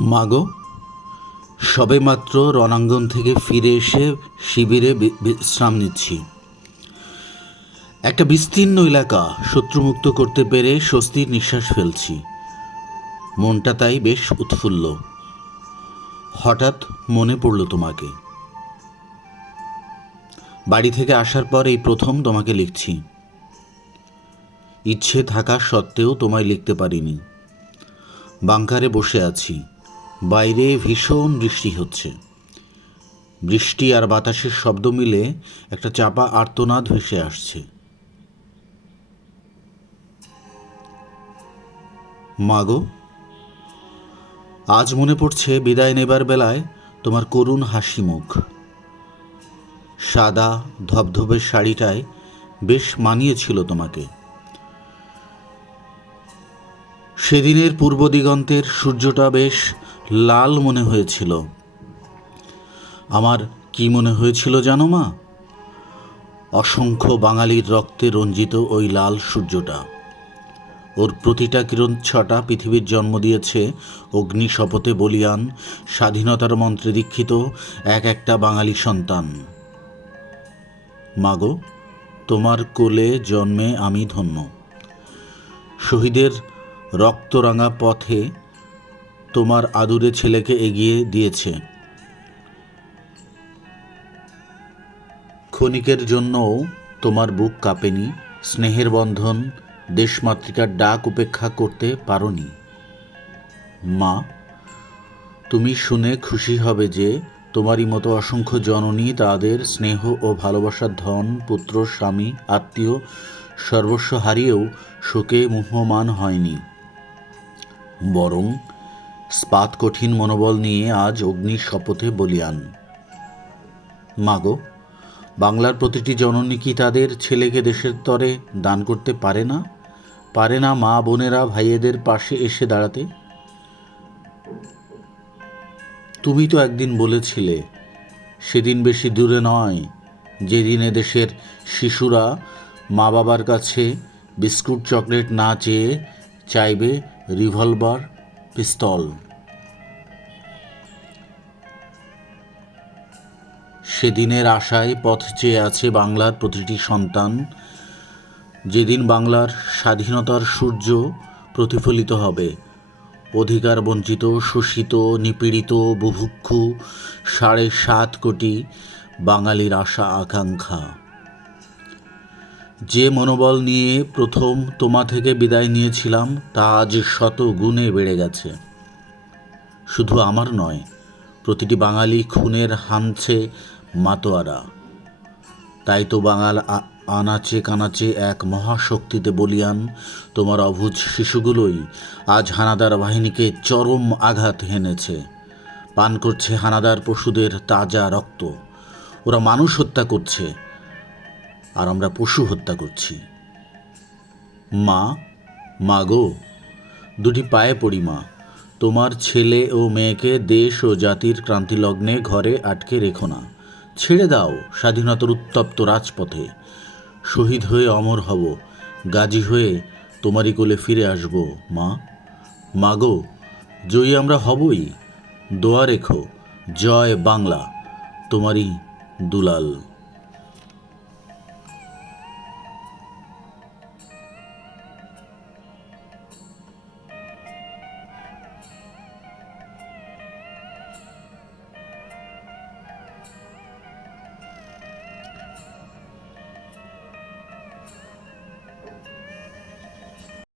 মাগো, সবেমাত্র রণাঙ্গন থেকে ফিরে এসে শিবিরে বিশ্রাম নিচ্ছি। একটা বিস্তীর্ণ এলাকা শত্রুমুক্ত করতে পেরে স্বস্তির নিঃশ্বাস ফেলছি। মনটা তাই বেশ উৎফুল্ল। হঠাৎ মনে পড়ল তোমাকে। বাড়ি থেকে আসার পর এই প্রথম তোমাকে লিখছি। ইচ্ছে থাকা সত্ত্বেও তোমায় লিখতে পারিনি। বাংকারে বসে আছি। বাইরে ভীষণ বৃষ্টি হচ্ছে। বৃষ্টি আর বাতাসের শব্দ মিলে একটা চাপা আর্তনাদ ভেসে আসছে। মাগো, আজ মনে পড়ছে বিদায় নেবার বেলায় তোমার করুণ হাসি মুখ। সাদা ধবধবে শাড়িটায় বেশ মানিয়েছিল তোমাকে। সেদিনের পূর্ব দিগন্তের সূর্যটা বেশ লাল মনে হয়েছিল। আমার কি মনে হয়েছিল জানো মা? অসংখ্য বাঙালির রক্তে রঞ্জিত ওই লাল সূর্যটা। ওর প্রতিটা কিরণছটা পৃথিবীর জন্ম দিয়েছে অগ্নি শপথে বলিয়ান, স্বাধীনতার মন্ত্রে দীক্ষিত এক একটা বাঙালি সন্তান। মাগো, তোমার কোলে জন্মে আমি ধন্য। শহীদের রক্তরাঙা পথে তোমার আদুরে ছেলেকে এগিয়ে দিয়েছে। ক্ষণিকের জন্যও তোমার বুক কাঁপেনি। স্নেহের বন্ধন, দেশমাতৃকার ডাক উপেক্ষা করতে পারোনি। মা, তুমি শুনে খুশি হবে যে তোমারই মতো অসংখ্য জননী তাদের স্নেহ ও ভালোবাসার ধন, পুত্র, স্বামী, আত্মীয় সর্বস্ব হারিয়েও শোকে মুহ্যমান হয়নি, বরং স্পাত কঠিন মনোবল নিয়ে আজ অগ্নির শপথে বলিয়ান। মাগো, বাংলার প্রতিটি জননী কি তাদের ছেলেকে দেশের তরে দান করতে পারে না? পারে না মা বোনেরা ভাইয়েদের পাশে এসে দাঁড়াতে? তুমি তো একদিন বলেছিলে, সেদিন বেশি দূরে নয় যেদিন দেশের শিশুরা মা বাবার কাছে বিস্কুট চকলেট না চেয়ে চাইবে রিভলভার, পিস্তল। সেদিনের আশায় পথ চেয়ে আছে বাংলার প্রতিটি সন্তান। যেদিন বাংলার স্বাধীনতার সূর্য প্রতিফলিত হবে, অধিকার বঞ্চিত, শোষিত, নিপীড়িত, বুভুক্ষু ৭.৫ কোটি বাঙালির আশা আকাঙ্ক্ষা। যে মনোবল নিয়ে প্রথম তোমা থেকে বিদায় নিয়েছিলাম তা আজ শত গুণে বেড়ে গেছে। শুধু আমার নয়, প্রতিটি বাঙালি খুনের হানছে মাতোয়ারা। তাই তো বাঙাল আনাচে কানাচে এক মহাশক্তিতে বলিয়ান তোমার অবুঝ শিশুগুলোই আজ হানাদার বাহিনীকে চরম আঘাত হেনেছে। পান করছে হানাদার পশুদের তাজা রক্ত। ওরা মানুষ হত্যা করছে, আর আমরা পশু হত্যা করছি। মা, মাগো, দুটি পায়ে পড়ি মা। তোমার ছেলে ও মেয়েকে দেশ ও জাতির ক্রান্তিলগ্নে ঘরে আটকে রেখো না। ছেড়ে দাও স্বাধীনতার উত্তপ্ত রাজপথে। শহীদ হয়ে অমর হব, গাজী হয়ে তোমারই কোলে ফিরে আসব। মা, মাগো, জয়ী আমরা হবই। দোয়া রেখো। জয় বাংলা। তোমারই দুলাল।